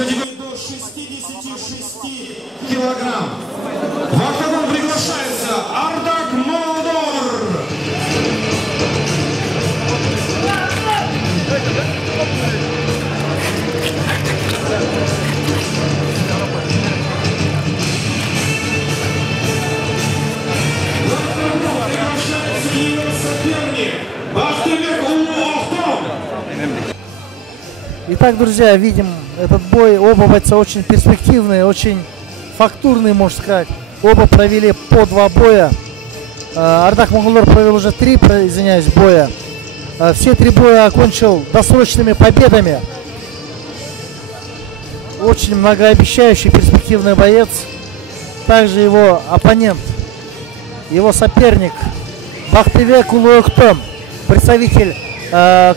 категории до 66 килограмм. В октагон приглашается Ардак Молдор. Итак, друзья, видим этот бой. Оба бойца очень перспективные, очень фактурные, можно сказать. Оба провели по 2 боя. Ардак Молдор провел уже 3, извиняюсь, боя. Все 3 боя окончил досрочными победами. Очень многообещающий, перспективный боец. Также его оппонент, его соперник Бахтыбек Улуоктом, представитель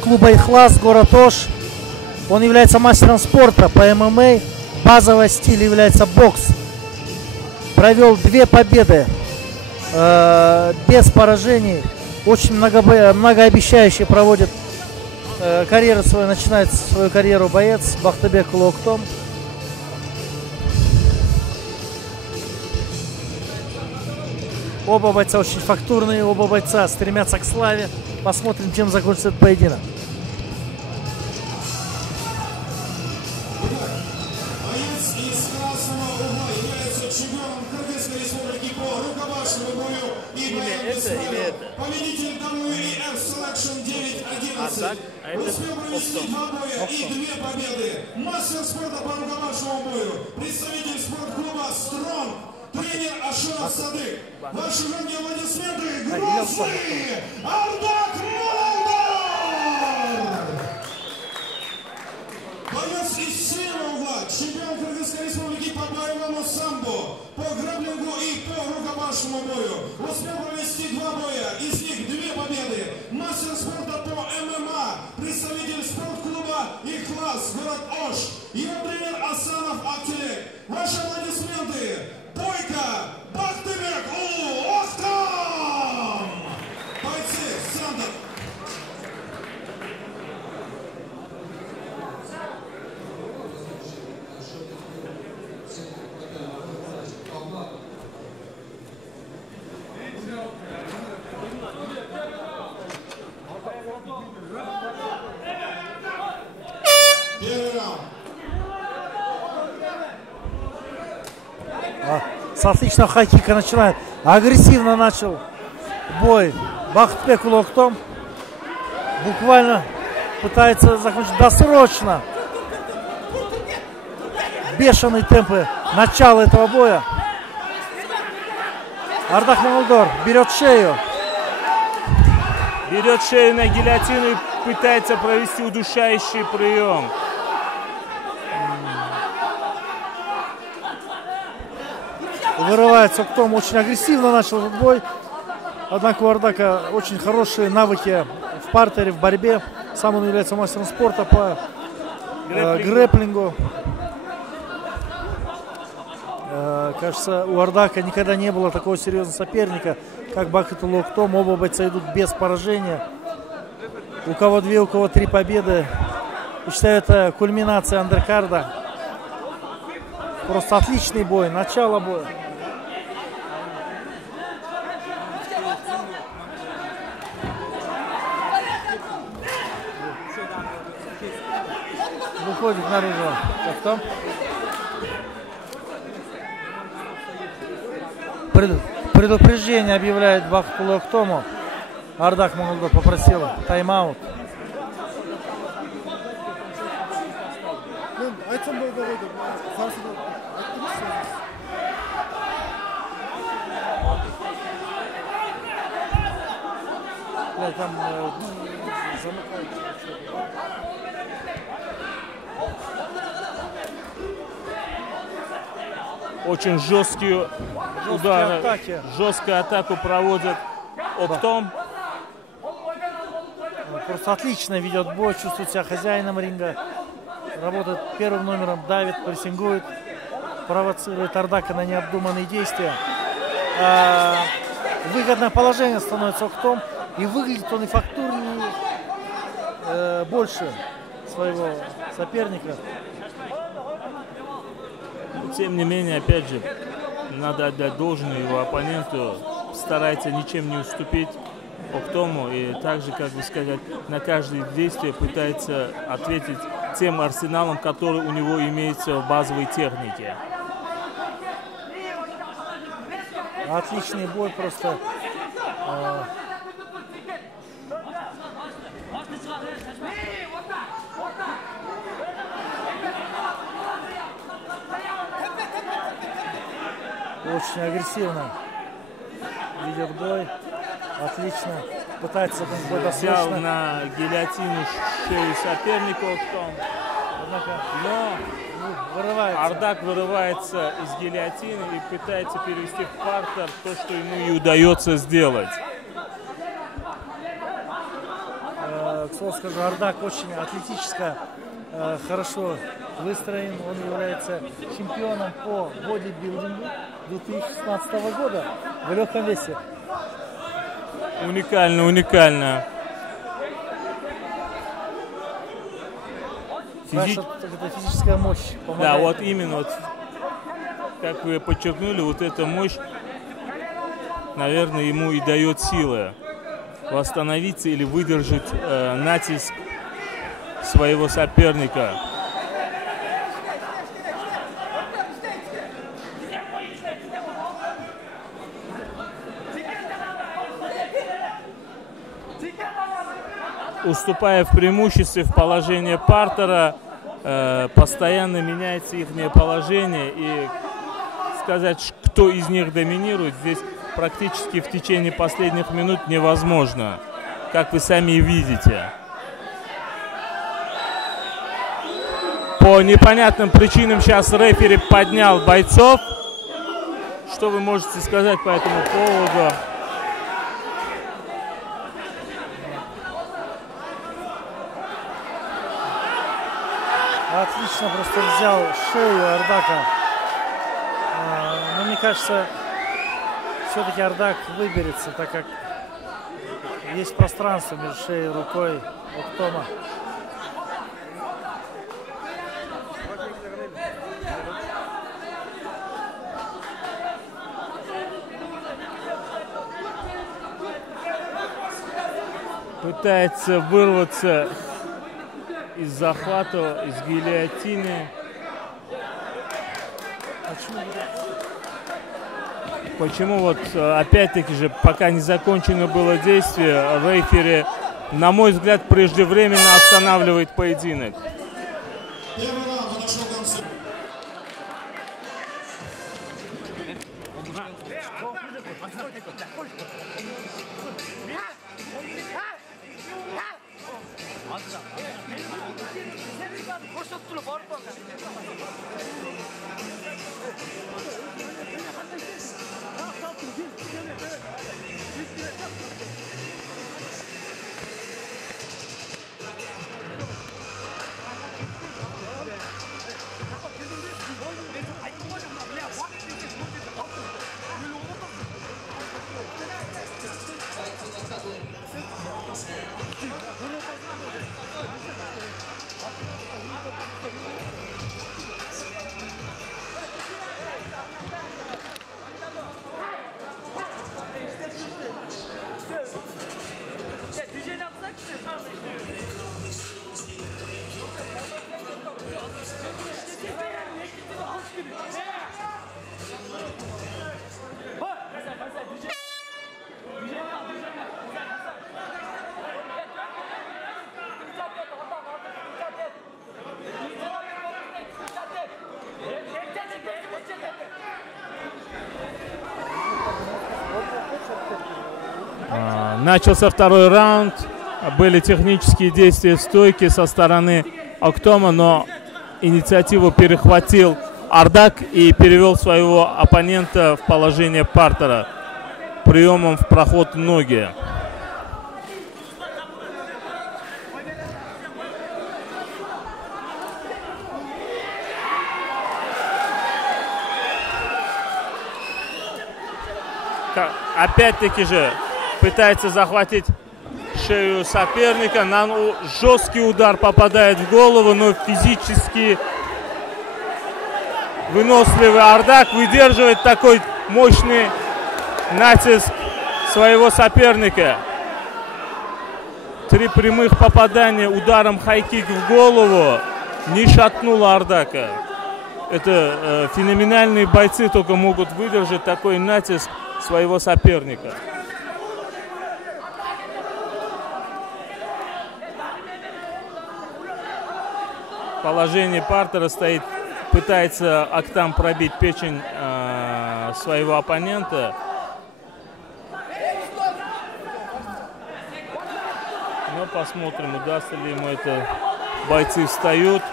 клуба «Ихлас», город Ош. Он является мастером спорта по ММА. Базовый стиль является бокс. Провел 2 победы без поражений. Очень многообещающе проводит карьеру свою, начинает свою карьеру боец Бахтыбек Улуоктом. Оба бойца очень фактурные, оба бойца стремятся к славе. Посмотрим, чем закончится этот поединок. Боец из красного угла является чемпионом Кыргызской республики по рукопашному бою и боям без правил. Победитель WEF Selection 9-11. Успел провести 2 боя и 2 победы. Мастер спорта по рукопашному бою. Представитель спортклуба «Стронг». Тренер Ашуров Садык. Ваши громкие аплодисменты. Грозный Ардак Молдор. Боец из синего угла. Чемпион Кыргызской республики по боевому самбо, по граблингу и по рукопашному бою. Успел провести 2 боя. Из них 2 победы. Мастер спорта по ММА. Представитель спортклуба «Ихлас», город Ош. Его тренер Асанов Актилек. Ваши аплодисменты. Бойко Бахтыбек Улуоктом! Бойцы, центр! Первый раунд. С отличного хай-кика начинает. Агрессивно начал бой Бахтыбек Улуоктом. Буквально пытается закончить досрочно. Бешеные темпы начала этого боя. Ардак Молдор берет шею. Берет шею на гильотину и пытается провести удушающий прием. Вырывается Улуоктом, очень агрессивно начал этот бой. Однако у Ардака очень хорошие навыки в партере, в борьбе. Сам он является мастером спорта по грэпплингу. Кажется, у Ардака никогда не было такого серьезного соперника, как Бахтыбек Улуоктом. Оба бойца идут без поражения. У кого 2, у кого 3 победы. И считаю, это кульминация андеркарда. Просто отличный бой, начало боя. Выходит наружу. Как там? Предупреждение объявляет Бахтыбек Улуоктому. Ардак Молдор попросил тайм-аут. Там замыкает. Очень жесткие удары, жесткую атаку проводит Улуоктом. Просто отлично ведет бой, чувствует себя хозяином ринга. Работает первым номером, давит, прессингует, провоцирует Ардака на необдуманные действия. Выгодное положение становится Улуоктом. И выглядит он и фактурнее больше своего соперника. Тем не менее, опять же, надо отдать должное его оппоненту, старается ничем не уступить Октому и также, как бы сказать, на каждое действие пытается ответить тем арсеналом, который у него имеется в базовой технике. Отличный бой просто. Очень агрессивно ведет бой. Отлично. Пытается взял на гильотину шею соперника Октом. Но вырывается. Ардак вырывается из гильотины и пытается перевести в партер то, что ему и удается сделать. К слову скажу, Ардак очень атлетически хорошо выстроен. Он является чемпионом по бодибилдингу 2016 года в легком весе. Уникально, уникально. Физическая мощь помогает. Да, вот именно, вот, как вы подчеркнули, вот эта мощь, наверное, ему и дает силы восстановиться или выдержать натиск своего соперника. Уступая в преимуществе в положение партера, постоянно меняется их положение, и сказать, кто из них доминирует, здесь практически в течение последних минут невозможно, как вы сами видите. По непонятным причинам сейчас рефери поднял бойцов. Что вы можете сказать по этому поводу? Отлично просто взял шею Ардака. Но мне кажется, все-таки Ардак выберется, так как есть пространство между шеей и рукой Октома. Пытается вырваться из захвата, из гильотины. Почему вот опять-таки же, пока не закончено было действие, рефери, на мой взгляд, преждевременно останавливает поединок. Начался второй раунд. Были технические действия в стойке со стороны Октома, но инициативу перехватил Ардак и перевел своего оппонента в положение партера приемом в проход ноги. Опять-таки же пытается захватить шею соперника. Жесткий удар попадает в голову, но физически выносливый Ардак выдерживает такой мощный натиск своего соперника. 3 прямых попадания ударом хайкик в голову не шатнуло Ардака. Это феноменальные бойцы только могут выдержать такой натиск своего соперника. Положение партера стоит, пытается Актам пробить печень своего оппонента. Но посмотрим, удастся ли ему это. Бойцы встают.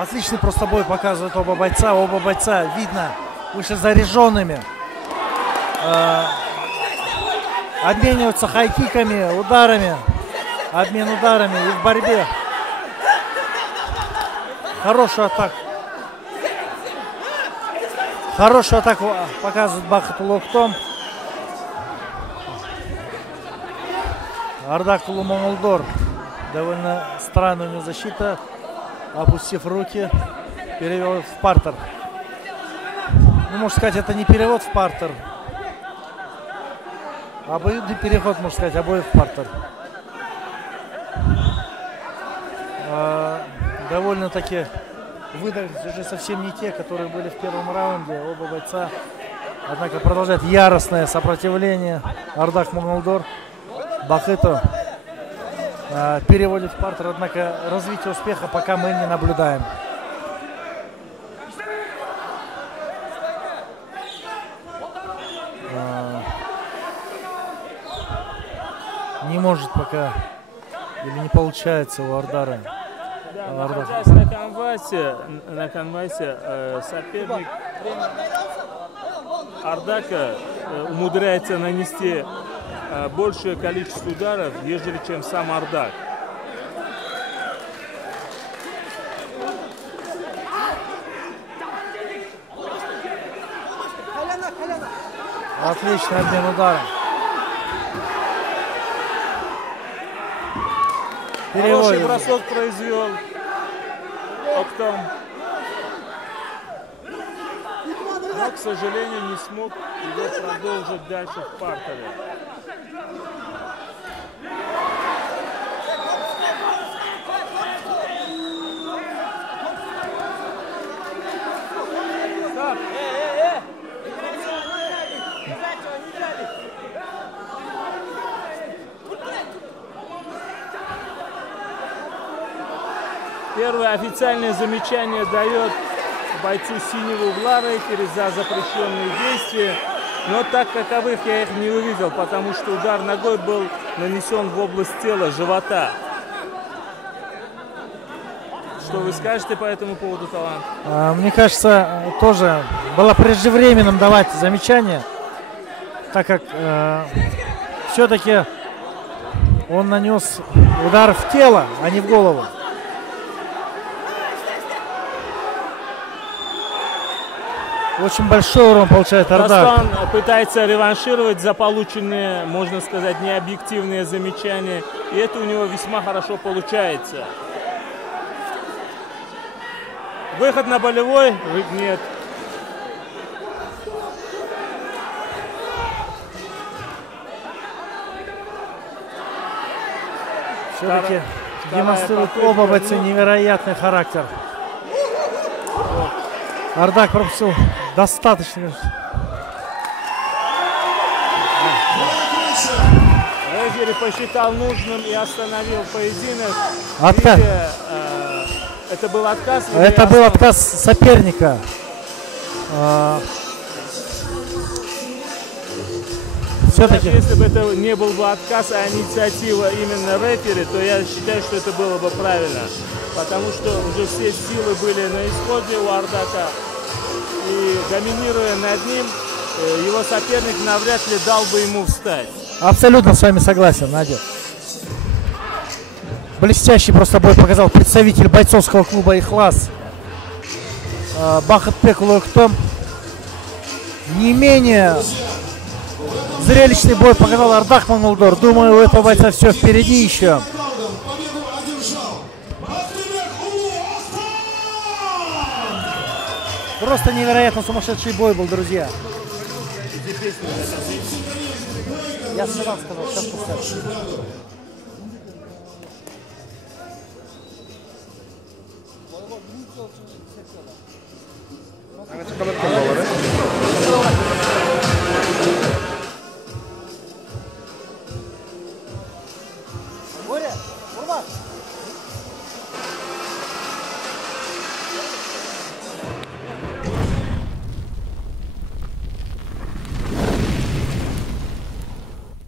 Отличный просто бой показывают оба бойца. Оба бойца, видно, выше заряженными. Обмениваются хайкиками, ударами. Обмен ударами и в борьбе. Хорошую атаку. Хорошую атаку показывает Бахытулы Октом. Ардакулы Момолдор. Довольно странная у него защита. Опустив руки, перевел в партер. Ну, можно сказать, это не перевод в партер. Обоюдный переход, можно сказать, обоих в партер. Довольно-таки выдохлись уже совсем не те, которые были в первом раунде. Оба бойца, однако, продолжает яростное сопротивление. Ардак Момолдор. Бахыто переводит в партер, однако развития успеха пока мы не наблюдаем. Не может пока, или не получается у Ардара. Да, находясь на конвасе, соперник Ардака умудряется нанести большее количество ударов, нежели чем сам Ардак. Отличный обмен ударом. Хороший бросок произвел Октом. Но, к сожалению, не смог его продолжить дальше в партере. Первое официальное замечание дает бойцу синего угла рефери за запрещенные действия. Но так каковых я их не увидел, потому что удар ногой был нанесен в область тела, живота. Что вы скажете по этому поводу, Талант? Мне кажется, тоже было преждевременным давать замечание, так как все-таки он нанес удар в тело, а не в голову. Очень большой урон получает Ардак. Дастан пытается реваншировать за полученные, можно сказать, необъективные замечания. И это у него весьма хорошо получается. Выход на болевой? Нет. Все-таки демонстрируют оба бойца невероятный характер. Ардак пропустил достаточно. Рефери посчитал нужным и остановил поединок. Отказ. Это был отказ? Это был отказ соперника. Все-таки. Если бы это не был бы отказ, а инициатива именно рефери, то я считаю, что это было бы правильно. Потому что уже все силы были на исходе у Ардака. И доминируя над ним, его соперник навряд ли дал бы ему встать. Абсолютно с вами согласен, Надя. Блестящий просто бой показал представитель бойцовского клуба «Ихлас» Бахытбекулы Октом. Не менее Зрелищный бой показал Ардак Монголдор. Думаю, у этого бойца все впереди еще. Победу одержал Ахтыбек Улу Астан! Просто невероятно сумасшедший бой был, друзья. Я сразу сказал, сейчас поставлю. Боря, Урмат!